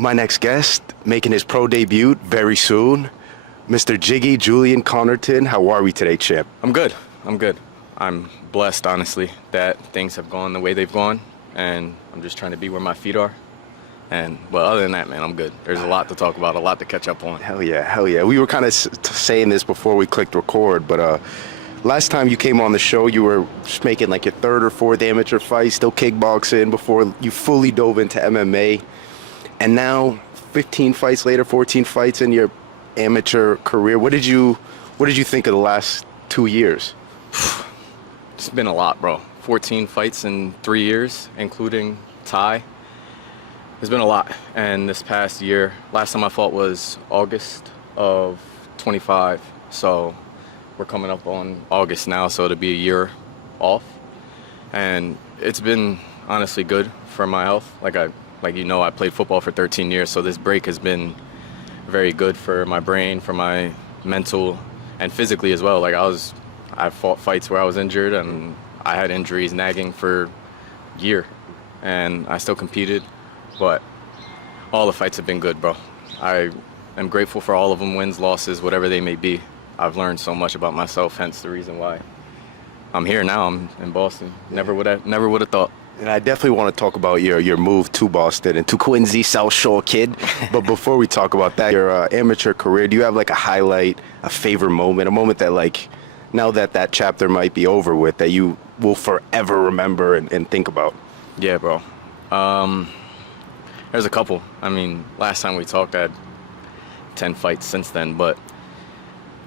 My next guest, making his pro debut very soon, Mr. Jiggy, Julian Connerton. How are we today, champ? I'm good. I'm blessed, honestly, that things have gone the way they've gone, and I'm just trying to be where my feet are. And, well, other than that, man, I'm good. There's a lot to talk about, a lot to catch up on. Hell yeah. We were kind of saying this before we clicked record, but last time you came on the show, you were just making like your third or fourth amateur fight, still kickboxing before you fully dove into MMA. And now, 15 fights later, 14 fights in your amateur career. What did you think of the last 2 years? It's been a lot, bro. 14 fights in 3 years, including Thai. It's been a lot. And this past year, last time I fought was August of 25. So we're coming up on August now, so it'll be a year off. And it's been honestly good for my health. Like you know, I played football for 13 years, so this break has been very good for my brain, for my mental, and physically as well. I fought fights where I was injured, and I had injuries nagging for a year, and I still competed, but all the fights have been good, bro. I am grateful for all of them, wins, losses, whatever they may be. I've learned so much about myself, hence the reason why I'm here now. I'm in Boston. Never would have thought. And I definitely want to talk about your move to Boston and to Quincy, South Shore kid. But before we talk about that, your amateur career, do you have like a highlight, a favorite moment, a moment that like, now that chapter might be over with, that you will forever remember and think about? Yeah, bro. There's a couple. I mean, last time we talked, I had 10 fights since then, but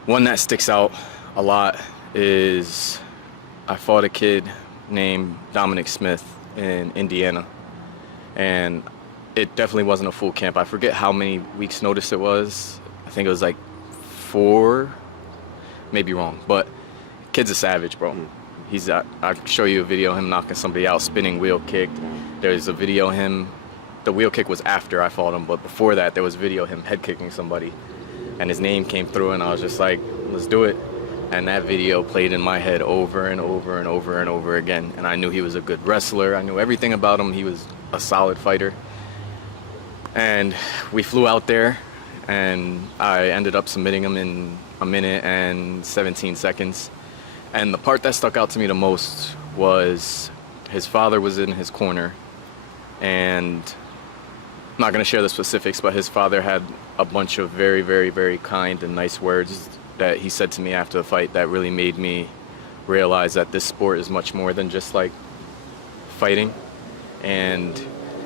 one that sticks out a lot is I fought a kid named Dominic Smith in Indiana, and it definitely wasn't a full camp. I forget how many weeks notice it was. I think it was like 4, maybe wrong, but kid's a savage, bro. I'll show you a video of him knocking somebody out, spinning wheel kick. There's a video of him, the wheel kick was after I fought him, but before that there was video of him head kicking somebody, and his name came through, and I was just like, let's do it. And that video played in my head over and over and over and over again. And I knew he was a good wrestler. I knew everything about him. He was a solid fighter. And we flew out there, and I ended up submitting him in 1 minute and 17 seconds. And the part that stuck out to me the most was his father was in his corner. And I'm not going to share the specifics, but his father had a bunch of very, very, very kind and nice words that he said to me after the fight that really made me realize that this sport is much more than just like fighting. And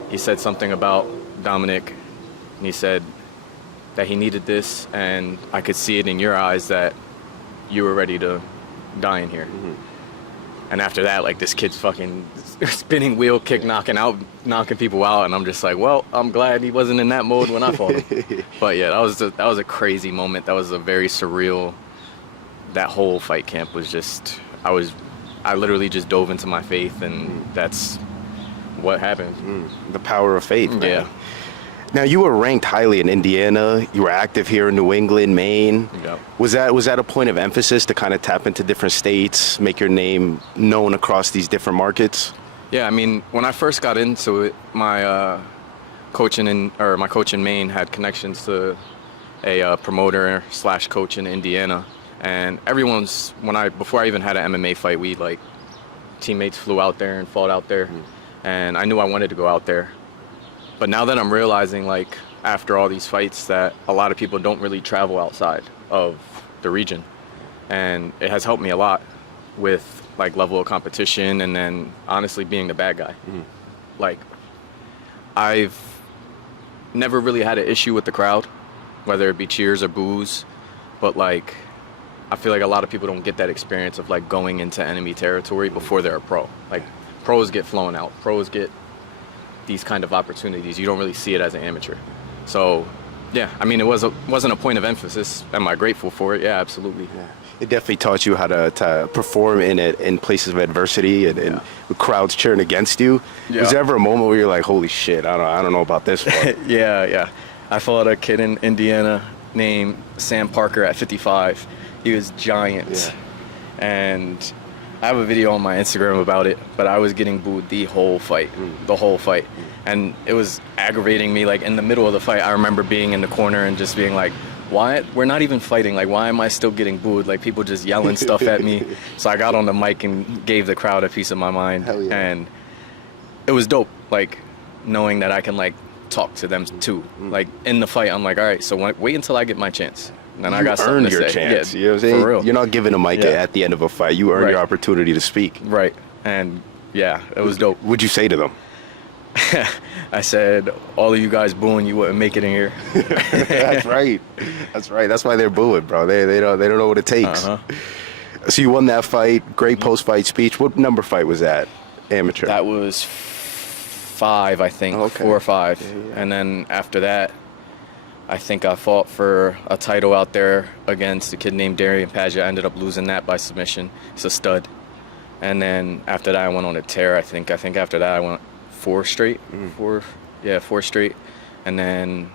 he said something about Dominic, and he said that he needed this, and I could see it in your eyes that you were ready to die in here. Mm-hmm. And after that, like, this kid's fucking spinning wheel kick, knocking people out, and I'm just like, well, I'm glad he wasn't in that mode when I fought him. But yeah, that was a crazy moment. That was a very surreal. That whole fight camp was just, I literally just dove into my faith, and that's what happened. The power of faith, man. Yeah. Now, you were ranked highly in Indiana. You were active here in New England, Maine. Yep. Was that a point of emphasis to kind of tap into different states, make your name known across these different markets? Yeah, I mean, when I first got into it, my coach in Maine had connections to a promoter / coach in Indiana, and before I even had an MMA fight, teammates flew out there and fought out there, and I knew I wanted to go out there. But now that I'm realizing, like, after all these fights, that a lot of people don't really travel outside of the region. And it has helped me a lot with, like, level of competition and then, honestly, being the bad guy. Mm-hmm. Like, I've never really had an issue with the crowd, whether it be cheers or boos. But, like, I feel like a lot of people don't get that experience of, like, going into enemy territory before they're a pro. Like, pros get flown out. Pros get these kind of opportunities. You don't really see it as an amateur. So, yeah, I mean, it wasn't a point of emphasis. Am I grateful for it? Yeah, absolutely. Yeah. It definitely taught you how to perform in places of adversity and with crowds cheering against you. Yeah. Was there ever a moment where you're like, holy shit, I don't know about this one? Yeah. I fought a kid in Indiana named Sam Parker at 55. He was giant. Yeah. And I have a video on my Instagram about it, but I was getting booed the whole fight, and it was aggravating me. Like in the middle of the fight, I remember being in the corner and just being like, "Why? We're not even fighting. Like, why am I still getting booed? Like people just yelling stuff at me." So I got on the mic and gave the crowd a piece of my mind, Hell yeah. and it was dope. Like knowing that I can like talk to them too. Like in the fight, I'm like, all right, so wait until I get my chance. And then I got something earned to your say. chance. Yeah, You know what I'm saying? for real. You're not giving a mic Yeah. at the end of a fight. You earn Right. your opportunity to speak. Right. And yeah, it was dope. What'd you say to them? I said, all of you guys booing, you wouldn't make it in here. That's right. That's right. That's why they're booing, bro. They don't know what it takes. So you won that fight. Great post-fight speech. What number fight was that? Amateur. That was 5, I think, Okay. 4 or 5. Yeah. And then after that, I think I fought for a title out there against a kid named Darian Padgett. I ended up losing that by submission. He's a stud. And then after that, I went on a tear. I think after that, I went 4 straight. 4 straight. And then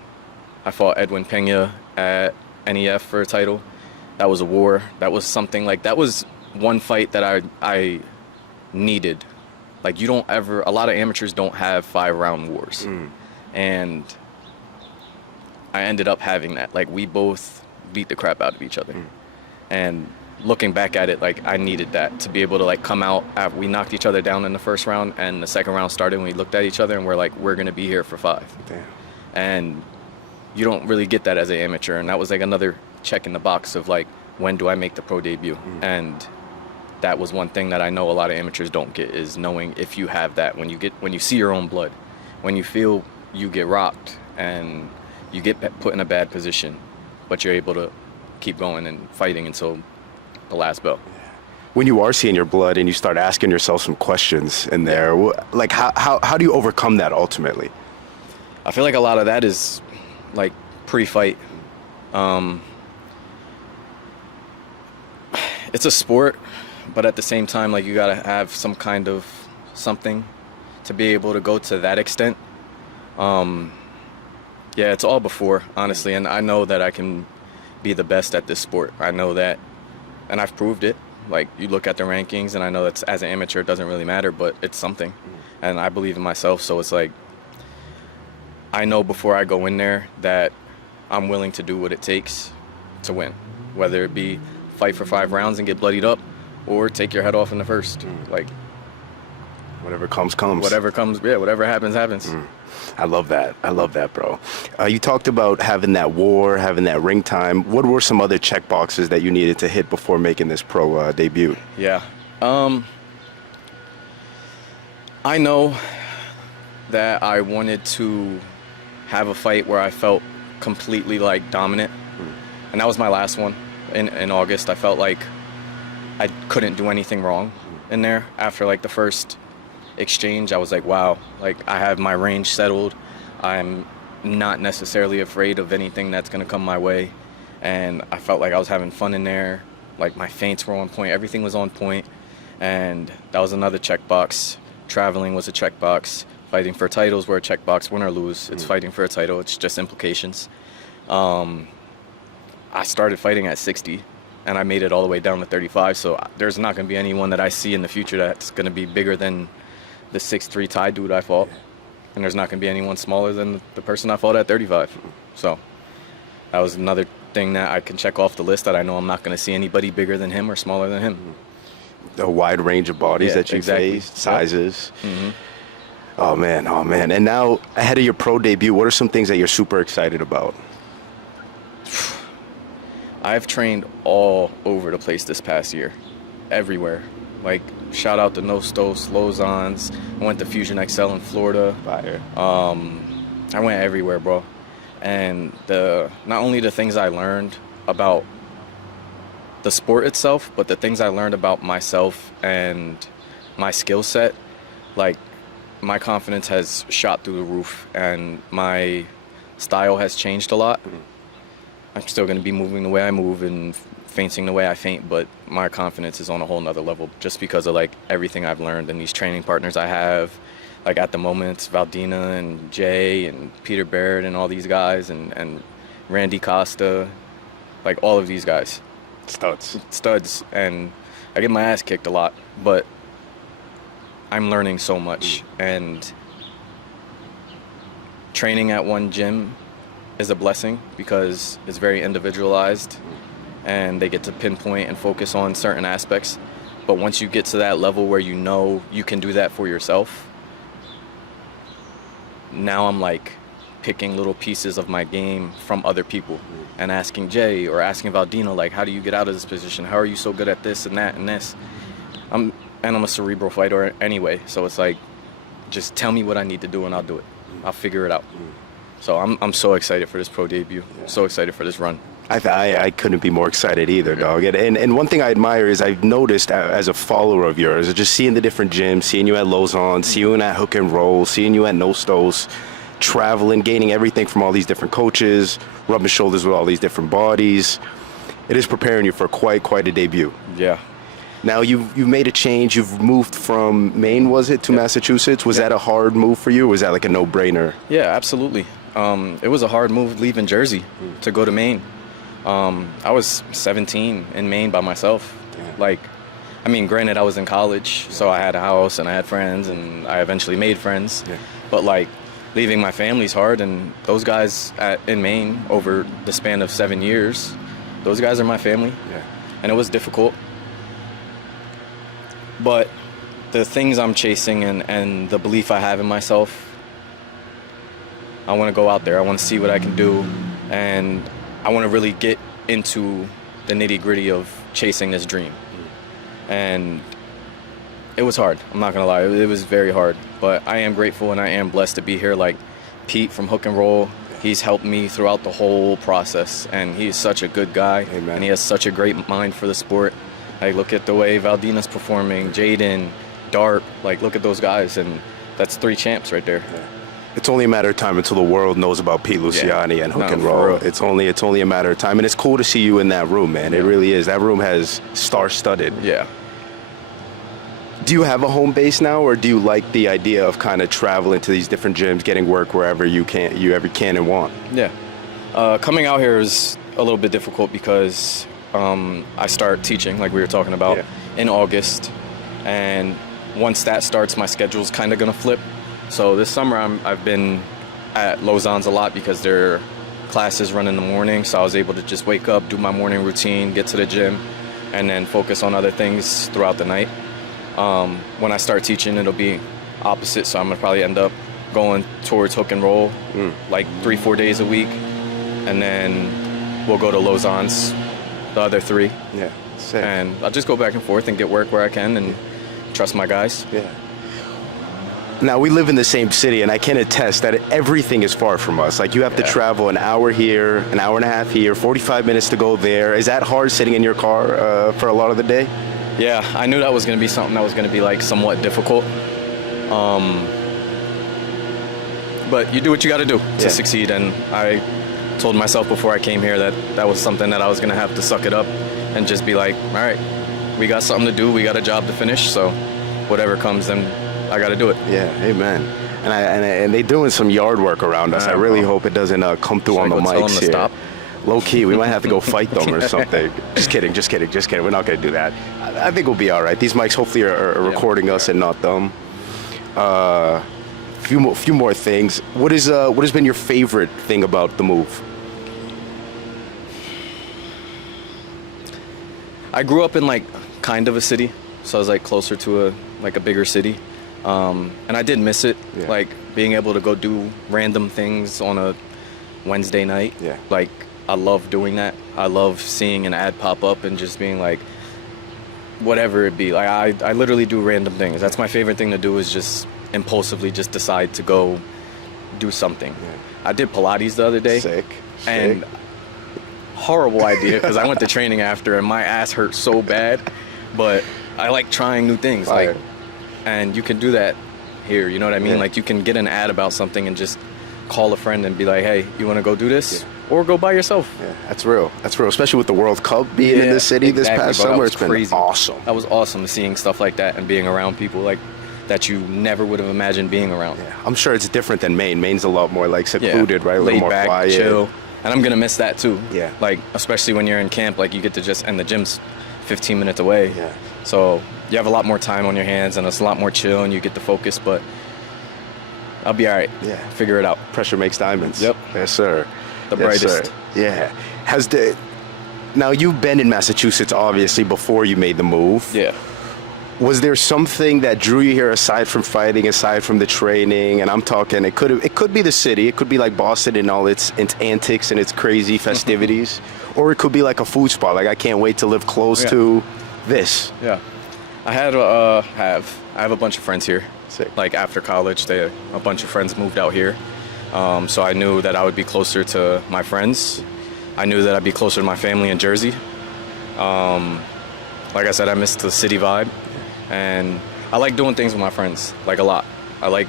I fought Edwin Pena at NEF for a title. That was a war. That was something like, that was one fight that I needed. Like a lot of amateurs don't have 5-round wars. And I ended up having that. Like we both beat the crap out of each other. And looking back at it, like I needed that to be able to like come out. We knocked each other down in the first round, and the second round started, and we looked at each other and we're like, we're gonna be here for 5. Damn. And you don't really get that as an amateur. And that was like another check in the box of like, when do I make the pro debut? And that was one thing that I know a lot of amateurs don't get, is knowing if you have that, when you see your own blood, when you feel you get rocked and you get put in a bad position, but you're able to keep going and fighting until the last bell. When you are seeing your blood and you start asking yourself some questions in there, like how do you overcome that ultimately? I feel like a lot of that is like pre-fight. It's a sport, but at the same time, like you gotta have some kind of something to be able to go to that extent. Yeah, it's all before, honestly, and I know that I can be the best at this sport. I know that, and I've proved it. Like, you look at the rankings, and I know that as an amateur, it doesn't really matter, but it's something. And I believe in myself, so it's like, I know before I go in there that I'm willing to do what it takes to win, whether it be fight for 5 rounds and get bloodied up, or take your head off in the first. Like, Whatever comes, comes. whatever comes, yeah, whatever happens, happens. I love that, bro. You talked about having that war, having that ring time. What were some other check boxes that you needed to hit before making this pro debut? Yeah. I know that I wanted to have a fight where I felt completely like dominant. And that was my last one in August. I felt like I couldn't do anything wrong in there. After like the first exchange, I was like, wow, like I have my range settled. I'm not necessarily afraid of anything that's gonna come my way. And I felt like I was having fun in there. Like my feints were on point, everything was on point. And that was another checkbox. Traveling was a checkbox. Fighting for titles were a checkbox, win or lose. It's fighting for a title, it's just implications. I started fighting at 60 and I made it all the way down to 35. So there's not gonna be anyone that I see in the future that's gonna be bigger than the 6'3" Thai dude I fought. And there's not gonna be anyone smaller than the person I fought at 35. So that was another thing that I can check off the list, that I know I'm not gonna see anybody bigger than him or smaller than him. A wide range of bodies Yeah, that you exactly. faced, sizes. Oh man. And now, ahead of your pro debut, what are some things that you're super excited about? I've trained all over the place this past year, everywhere. Like, shout out to Nostos, Lozans. I went to Fusion XL in Florida. Fire. I went everywhere, bro. And not only the things I learned about the sport itself, but the things I learned about myself and my skill set, like my confidence has shot through the roof and my style has changed a lot. I'm still going to be moving the way I move and feinting the way I feint, but my confidence is on a whole nother level just because of like everything I've learned and these training partners I have. Like at the moment, it's Valdina and Jay and Peter Baird and all these guys and Randy Costa, like all of these guys. Studs. Studs. And I get my ass kicked a lot, but I'm learning so much. And training at one gym is a blessing because it's very individualized and they get to pinpoint and focus on certain aspects. But once you get to that level where you know you can do that for yourself, now I'm like picking little pieces of my game from other people and asking Jay or asking Valdino, like, how do you get out of this position? How are you so good at this and that and this? I'm a cerebral fighter anyway, so it's like, just tell me what I need to do and I'll do it. I'll figure it out. So I'm so excited for this pro debut. So excited for this run. I couldn't be more excited either, dog. And one thing I admire is I've noticed as a follower of yours, just seeing the different gyms, seeing you at Lausanne, seeing you at Hook and Roll, seeing you at Nostos, traveling, gaining everything from all these different coaches, rubbing shoulders with all these different bodies. It is preparing you for quite a debut. Yeah. Now you've made a change. You've moved from Maine, was it, to Massachusetts? Was that a hard move for you, or was that like a no-brainer? Yeah, absolutely. It was a hard move leaving Jersey to go to Maine. I was 17 in Maine by myself. Damn. Like, I mean, granted, I was in college, so I had a house and I had friends, and I eventually made friends. Yeah. But like, leaving my family's hard, and those guys in Maine over the span of 7 years, those guys are my family. Yeah. And it was difficult. But the things I'm chasing and the belief I have in myself, I want to go out there. I want to see what I can do, and I want to really get into the nitty-gritty of chasing this dream. And it was hard. I'm not going to lie. It was very hard. But I am grateful and I am blessed to be here. Like Pete from Hook and Roll, he's helped me throughout the whole process, and he's such a good guy. Amen. And he has such a great mind for the sport. Like, look at the way Valdina's performing, Jaden, Dart, like, look at those guys, and that's 3 champs right there. Yeah. It's only a matter of time until the world knows about Pete Luciani and Hook and Roll. It's only a matter of time, and it's cool to see you in that room, man. It really is. That room has star-studded. Yeah. Do you have a home base now, or do you like the idea of kind of traveling to these different gyms, getting work wherever you ever can and want? Yeah. Coming out here is a little bit difficult because I start teaching, like we were talking about, in August. And once that starts, my schedule's kind of going to flip. So this summer, I've been at Lausanne's a lot because their classes run in the morning. So I was able to just wake up, do my morning routine, get to the gym, and then focus on other things throughout the night. When I start teaching, it'll be opposite. So I'm going to probably end up going towards Hook and Roll like 3-4 days a week. And then we'll go to Lausanne's the other 3. Yeah, sick. And I'll just go back and forth and get work where I can and trust my guys. Yeah. Now, we live in the same city, and I can attest that everything is far from us. Like, you have to travel an hour here, an hour and a half here, 45 minutes to go there. Is that hard sitting in your car for a lot of the day? Yeah, I knew that was going to be something that was going to be, like, somewhat difficult. But you do what you got to do to succeed, and I told myself before I came here that was something that I was going to have to suck it up and just be like, all right, we got something to do, we got a job to finish, so whatever comes, then I got to do it. Yeah, amen. And they doing some yard work around us. I really hope it doesn't come through on the mics here. Stop? Low key, we might have to go fight them or something. Just kidding. We're not going to do that. I think we'll be all right. These mics hopefully are recording us and not them. Few more things. What has been your favorite thing about the move? I grew up in like kind of a city, so I was like closer to a bigger city, and I did miss it, like being able to go do random things on a Wednesday night. Yeah. Like, I love doing that. I love seeing an ad pop up and just being like, whatever it be. Like, I literally do random things. That's my favorite thing to do, is just impulsively just decide to go do something. Yeah. I did Pilates the other day. Sick. And horrible idea, because I went to training after and my ass hurt so bad, but I like trying new things. Like, and you can do that here, you know what I mean? Like, you can get an ad about something and just call a friend and be like, hey, you want to go do this? Yeah. Or go by yourself. Yeah, that's real. Especially with the World Cup being in the city this past summer. It's been crazy. Awesome. That was awesome, seeing stuff like that and being around people like that you never would have imagined being around. Yeah. I'm sure it's different than Maine. Maine's a lot more like secluded, right? A little laid more back, quiet. chill. And I'm going to miss that too. Yeah. Like, especially when you're in camp, like, you get to just, and the gym's 15 minutes away. Yeah. So you have a lot more time on your hands, and it's a lot more chill, and you get to focus. But I'll be all right. Yeah. Figure it out. Pressure makes diamonds. Yep. Yes, sir. The Yes, brightest. sir. Yeah. Now, you've been in Massachusetts, obviously, before you made the move. Yeah. Was there something that drew you here aside from fighting, aside from the training? And I'm talking, it could be the city. It could be like Boston and all its antics and its crazy festivities. Or it could be like a food spot. Like, I can't wait to live close to this. Yeah. I have a bunch of friends here. Sick. Like after college, a bunch of friends moved out here. So I knew that I would be closer to my friends. I knew that I'd be closer to my family in Jersey. Like I said, I missed the city vibe. And I like doing things with my friends, like a lot. I like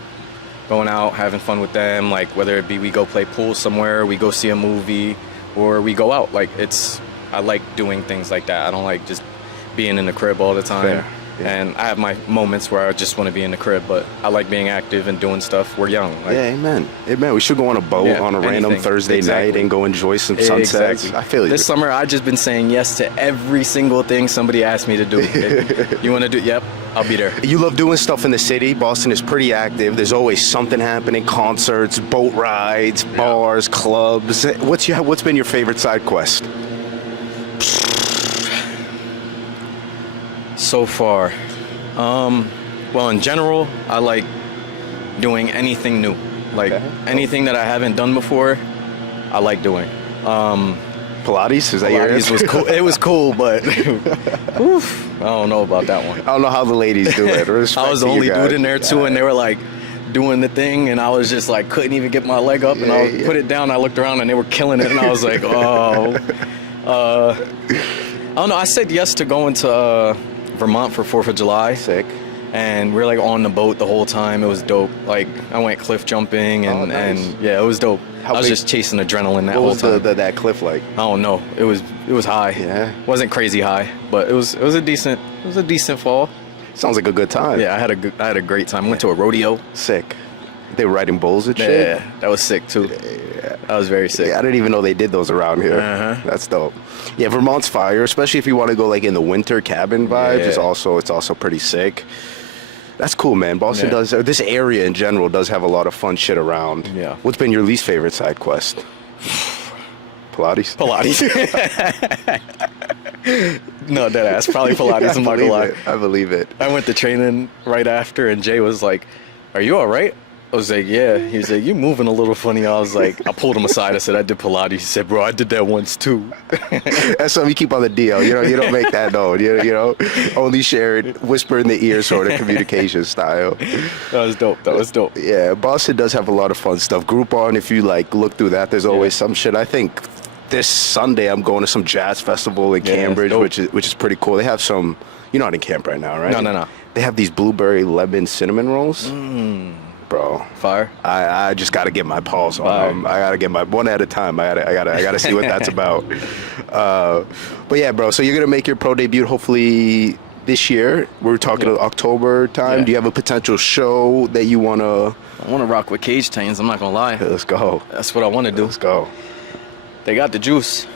going out, having fun with them, like whether it be we go play pool somewhere, we go see a movie, or we go out. I like doing things like that. I don't like just being in the crib all the time. Fair. Yeah. And I have my moments where I just want to be in the crib, but I like being active and doing stuff. We're young. Amen. We should go on a boat on a random anything. Thursday night and go enjoy some sunsets. Exactly. I feel you. This summer, I've just been saying yes to every single thing somebody asked me to do. You want to do? Yep, I'll be there. You love doing stuff in the city. Boston is pretty active. There's always something happening: concerts, boat rides, bars, clubs. What's been your favorite side quest? So far, well, in general, I like doing anything new. Like anything that I haven't done before, I like doing. Pilates? Is that your Pilates answer? was cool. It was cool, but oof, I don't know about that one. I don't know how the ladies do it. I was the only dude in there too, and they were like doing the thing, and I was just like couldn't even get my leg up, and I would put it down. I looked around, and they were killing it, and I was like, oh. I don't know. I said yes to going to Vermont for 4th of July. Sick. And we're like on the boat the whole time. It was dope. Like I went cliff jumping and, nice. and yeah, it was dope. How I was big- just chasing adrenaline that What whole was time. that cliff like? I don't know. It was high. Yeah. Wasn't crazy high, but it was a decent fall. Sounds like a good time. Yeah, I had a great time. Went to a rodeo. Sick. They were riding bulls and shit? Yeah, that was sick too. That was very sick. Yeah, I didn't even know they did those around here. Uh-huh. That's dope. Yeah, Vermont's fire, especially if you want to go like in the winter cabin vibes. Yeah. It's also pretty sick. That's cool, man. Boston Yeah. does. This area in general does have a lot of fun shit around. Yeah. What's been your least favorite side quest? Pilates. Pilates. No, dead ass. Probably Pilates. I'm not gonna lie. I believe it. I went to training right after, and Jay was like, "Are you all right?" I was like, "Yeah." He was like, "You moving a little funny." I was like, I pulled him aside. I said, "I did Pilates." He said, "Bro, I did that once too." That's something you keep on the DL. You don't make that known. You know, only share it, whisper in the ear sort of communication style. That was dope. Yeah, Boston does have a lot of fun stuff. Groupon, if you like look through that, there's always some shit. I think this Sunday I'm going to some jazz festival in Yeah, Cambridge, dope. which is pretty cool. They have some. You're not in camp right now, right? No. They have these blueberry lemon cinnamon rolls. Bro, Fire. I just got to get my paws on Fire. them. I got to get my one at a time. I gotta see what that's about. But yeah, bro. So you're gonna make your pro debut hopefully this year. We're talking October time. Yeah. Do you have a potential show that you wanna? I want to rock with Cage Titans. I'm not gonna lie. Let's go. That's what I want to do. Let's go. They got the juice.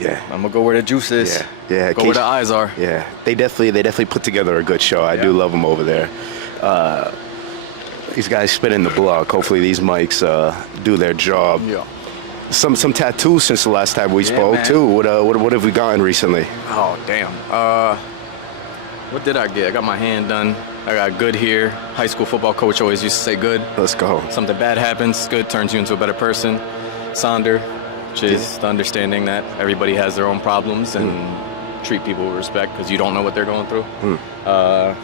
Yeah. I'm gonna go where the juice is. Yeah. Go where the eyes are. Yeah. They definitely put together a good show. I do love them over there. These guys spinning the block. Hopefully these mics do their job. Yeah. Some tattoos since the last time we spoke man. too. What have we gotten recently? Oh damn. What did I get? I got my hand done. I got good here. High school football coach always used to say good. Let's go. Something bad happens, good turns you into a better person. Sonder, which is the understanding that everybody has their own problems and treat people with respect because you don't know what they're going through. I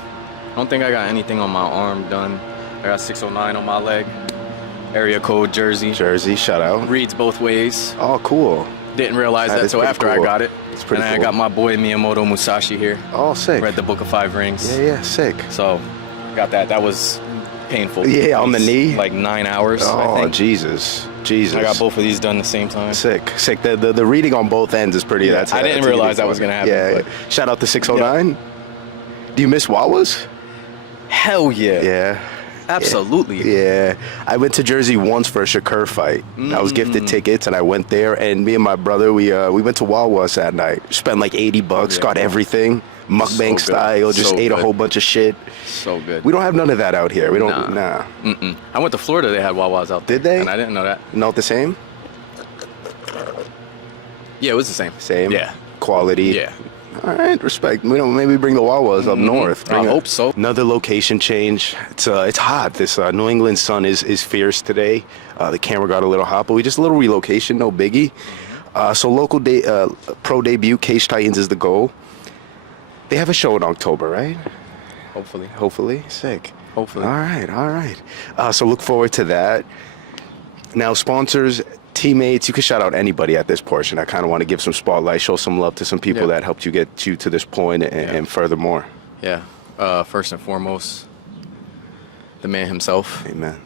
don't think I got anything on my arm done. I got 609 on my leg. Area code Jersey. Jersey, shout out. Reads both ways. Oh, cool. Didn't realize That that is till pretty after cool. I got it. It's pretty and then cool. I got my boy Miyamoto Musashi here. Oh, sick. Read the Book of Five Rings. Yeah, sick. So, got that. That was painful. Yeah, on the It was knee? Like 9 hours, I Oh, think. Jesus. I got both of these done at the same time. Sick. The reading on both ends is pretty. Yeah, That's I didn't that's a realize unique that was one. gonna happen, Yeah. but- Shout out to 609. Do you miss Wawas? Hell yeah. Yeah. Absolutely. Yeah, I went to Jersey once for a Shakur fight. I was gifted tickets, and I went there. And me and my brother, we went to Wawa's that night. Spent like $80, Yeah. got everything, mukbang So good. style. Just So ate a good. whole bunch of shit. So good. We don't have none of that out here. We don't. Nah. Nah. I went to Florida. They had Wawas out there. Did they? And I didn't know that. Not the same. Yeah, it was the same. Same. Yeah. Quality. Yeah. All right, respect. We don't maybe bring the Wawas up north. I Bring hope so. Another location change. It's hot. This New England sun is fierce today. The camera got a little hot, but we just a little relocation, no biggie. So local pro debut, Cage Titans is the goal. They have a show in October, right? Hopefully. Hopefully, sick. Hopefully. All right. So look forward to that. Now, sponsors, teammates, you can shout out anybody at this portion. I kind of want to give some spotlight, show some love to some people Yeah. that helped you get you to this point and furthermore. Yeah. First and foremost, the man himself. Amen.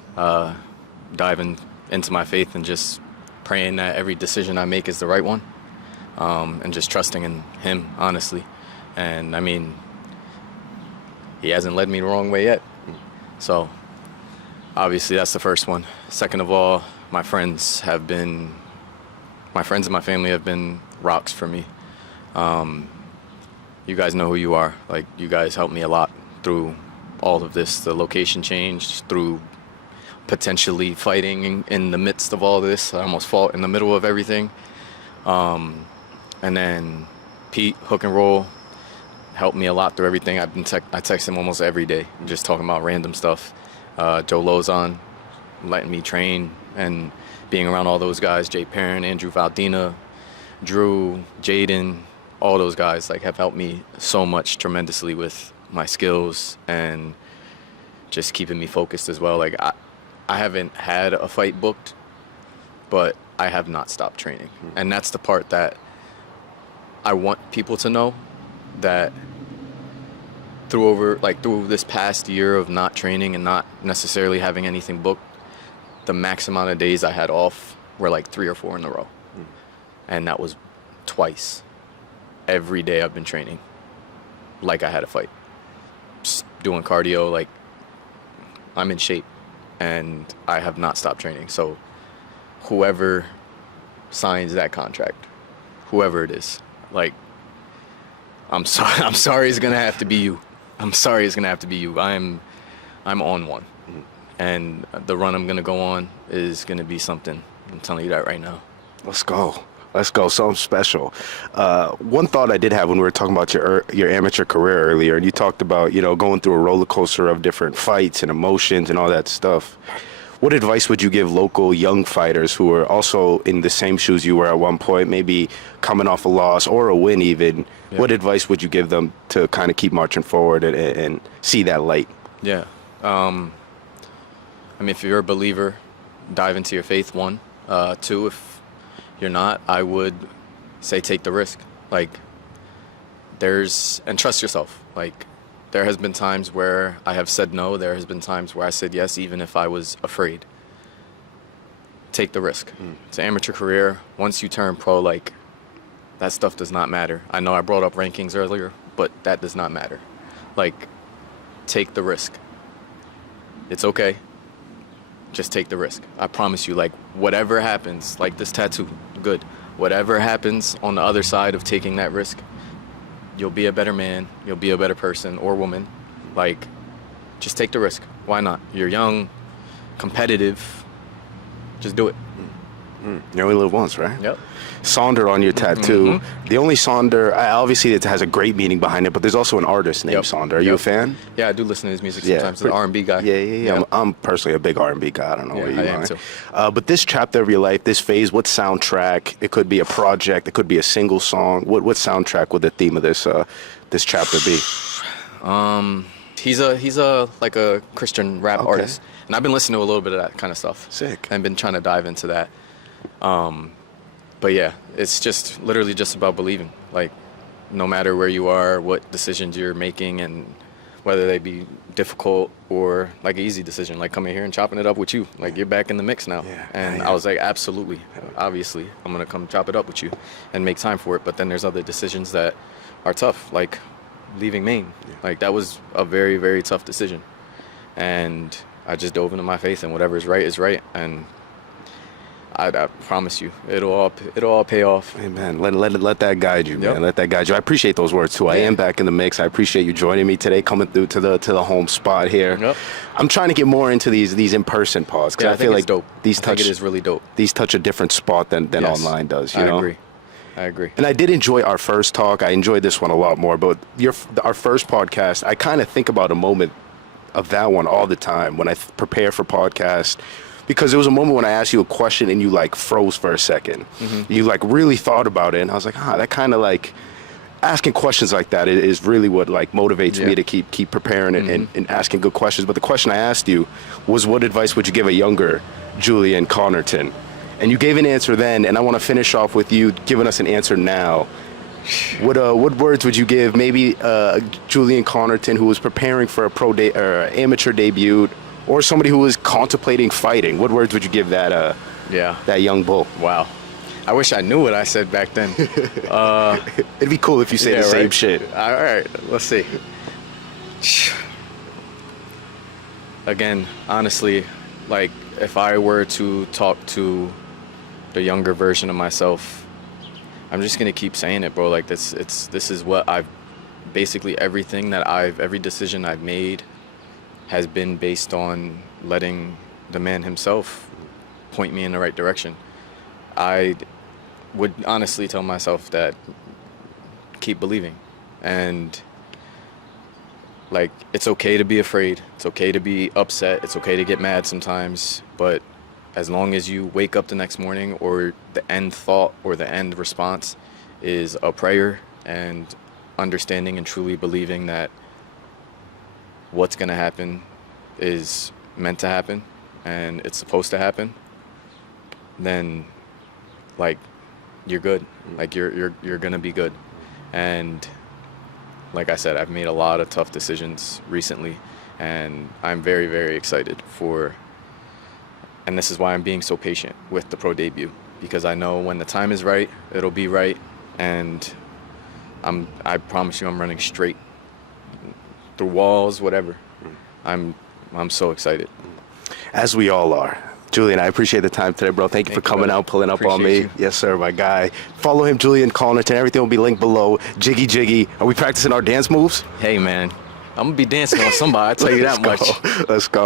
Diving into my faith and just praying that every decision I make is the right one. And just trusting in him, honestly. And I mean, he hasn't led me the wrong way yet. So obviously that's the first one. Second of all, my friends and my family have been rocks for me. You guys know who you are. Like, you guys helped me a lot through all of this, the location change, through potentially fighting in the midst of all this. I almost fought in the middle of everything. And then Pete, Hook and Roll, helped me a lot through everything. I text him almost every day, just talking about random stuff. Joe Lozon, letting me train and being around all those guys, Jay Perrin, Andrew Valdina, Drew, Jaden, all those guys have helped me so much tremendously with my skills and just keeping me focused as well. I haven't had a fight booked, but I have not stopped training. And that's the part that I want people to know, that through this past year of not training and not necessarily having anything booked, the max amount of days I had off were 3 or 4 in a row. And that was twice. Every day I've been training like I had a fight. Just doing cardio, I'm in shape. And I have not stopped training. So whoever signs that contract, whoever it is, I'm sorry it's gonna have to be you. I'm sorry it's gonna have to be you. I'm on one. And the run I'm gonna go on is gonna be something. I'm telling you that right now. Let's go. Something special. One thought I did have when we were talking about your amateur career earlier, and you talked about, going through a roller coaster of different fights and emotions and all that stuff. What advice would you give local young fighters who are also in the same shoes you were at one point, maybe coming off a loss or a win even? Yeah. What advice would you give them to kind of keep marching forward and see that light? Yeah. If you're a believer, dive into your faith, 1. 2, if you're not, I would say take the risk. And trust yourself. There has been times where I have said no. There has been times where I said yes, even if I was afraid. Take the risk. It's an amateur career. Once you turn pro, that stuff does not matter. I know I brought up rankings earlier, but that does not matter. Take the risk. It's okay. Just take the risk. I promise you, whatever happens, this tattoo, good. Whatever happens on the other side of taking that risk, you'll be a better man, you'll be a better person or woman. Just take the risk. Why not? You're young, competitive, just do it. You only live once, right? Yep. Sonder on your tattoo. The only Sonder, obviously it has a great meaning behind it, but there's also an artist named Sonder. Are you a fan? Yeah, I do listen to his music sometimes. He's an R&B guy. Yeah. I'm personally a big R&B guy. I don't know what you I are. am too. But this chapter of your life, this phase, what soundtrack? It could be a project. It could be a single song. What soundtrack would the theme of this chapter be? He's a Christian rap artist, and I've been listening to a little bit of that kind of stuff. Sick. And been trying to dive into that. But yeah, it's just literally just about believing. No matter where you are, what decisions you're making, and whether they be difficult or an easy decision, coming here and chopping it up with you. You're back in the mix now. I was absolutely, obviously, I'm gonna come chop it up with you and make time for it. But then there's other decisions that are tough, leaving Maine. That was a very, very tough decision. And I just dove into my faith, and whatever is right, and I promise you, it'll all pay off. Amen. Let that guide you, man. Yep. Let that guide you. I appreciate those words too. I am back in the mix. I appreciate you joining me today, coming through to the home spot here. Yep. I'm trying to get more into these in-person pods because I feel think like it's dope. these I think it is really dope. These touch a different spot than Yes. online does. You know? I agree. And I did enjoy our first talk. I enjoyed this one a lot more. But our first podcast, I kind of think about a moment of that one all the time when I prepare for podcasts. Because there was a moment when I asked you a question and you like froze for a second. Mm-hmm. You like really thought about it, and I was like, that kind of like asking questions like that is really what like motivates me to keep preparing and asking good questions. But the question I asked you was, what advice would you give a younger Julian Connerton? And you gave an answer then, and I want to finish off with you giving us an answer now. What words would you give maybe Julian Connerton, who was preparing for a amateur debut? Or somebody who was contemplating fighting? What words would you give that young bull? Wow. I wish I knew what I said back then. It'd be cool if you say the same shit. All right, let's see. Again, honestly, like if I were to talk to the younger version of myself, I'm just gonna keep saying it, bro. Like this is what I've basically every decision I've made has been based on letting the man himself point me in the right direction. I would honestly tell myself that keep believing. And like, it's okay to be afraid. It's okay to be upset. It's okay to get mad sometimes. But as long as you wake up the next morning, or the end thought or the end response is a prayer and understanding and truly believing that what's going to happen is meant to happen and it's supposed to happen, then like you're good. Like you're going to be good. And like I said, I've made a lot of tough decisions recently, and I'm very, very excited and this is why I'm being so patient with the pro debut, because I know when the time is right, it'll be right. And I promise you, I'm running straight through walls, whatever. I'm so excited. As we all are. Julian, I appreciate the time today, bro. Thank you for coming out, pulling up on me. You. Yes, sir, my guy. Follow him, Julian Connerton. Everything will be linked below. Jiggy. Are we practicing our dance moves? Hey, man, I'm going to be dancing on somebody, I'll tell you that much. Let's go.